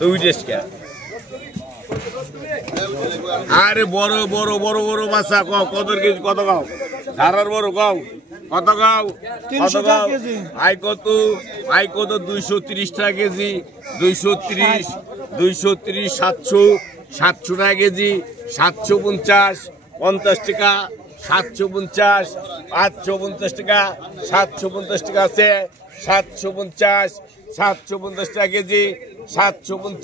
দুই টেস্কা আরে বড় বড় বড় বড় মাছা কও কত কেজি কত গাও ধারার বড় গাও কত গাও কত গাও আই কত 230 টাকা কেজি 230 700 টাকা কেজি 750 50 টাকা 750 850 টাকা 750 টাকা আছে 750 টাকা কেজি 750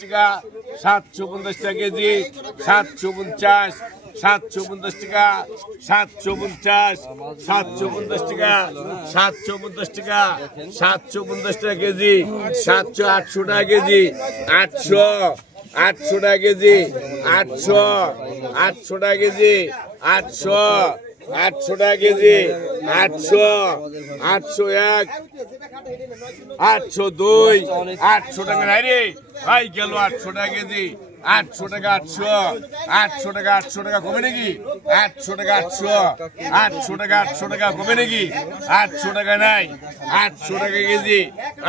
টাকা 750 টাকা কেজি 750 টাকা 750 টাকা 750 টাকা 750 টাকা কেজি 700 800 টাকা কেজি 800 টাকা কেজি 800 টাকা কেজি 800 টাকা কেজি 801 802 800 টাকা নাই রে ভাই গেল 800 টাকা কেজি 800 টাকা 800 টাকা 800 টাকা কমে নাকি 800 টাকা 800 টাকা কমে নাকি 800 টাকা নাই 800 টাকা কেজি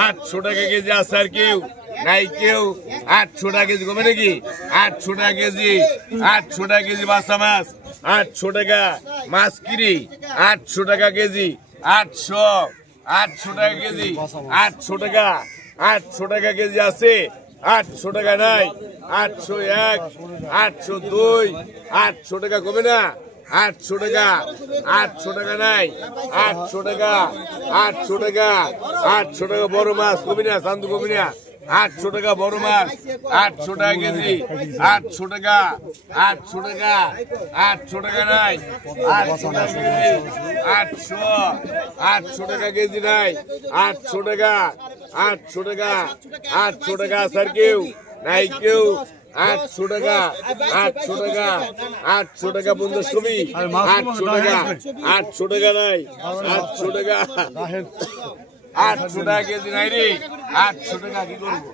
800 টাকা কেজি আছে আর কেউ নাই কেউ 800 টাকা কেজি কমে নাকি 800 টাকা কেজি 800 টাকা কেজি বাসা মাছ 800 টাকা মাছ কিরি 800 টাকা কেজি 800 টাকা কেজি 800 টাকা কেজি আছে 800 টাকা নাই 801 802 800 টাকা কমে না 800 টাকা নাই 800 টাকা বড় মাছ কমে না চান্দু কমে না 800 টাকা বড় মাছ 800 টাকা কেজি 800 টাকা নাই 800 টাকা কেজি 800 টাকা কেজি নাই 800 টাকা স্যার কেউ নাই কেউ 800 টাকা 50 কমি 800 টাকা নাই 800 টাকা 800 টাকা কেজি নাই রে 800 টাকা কি করবো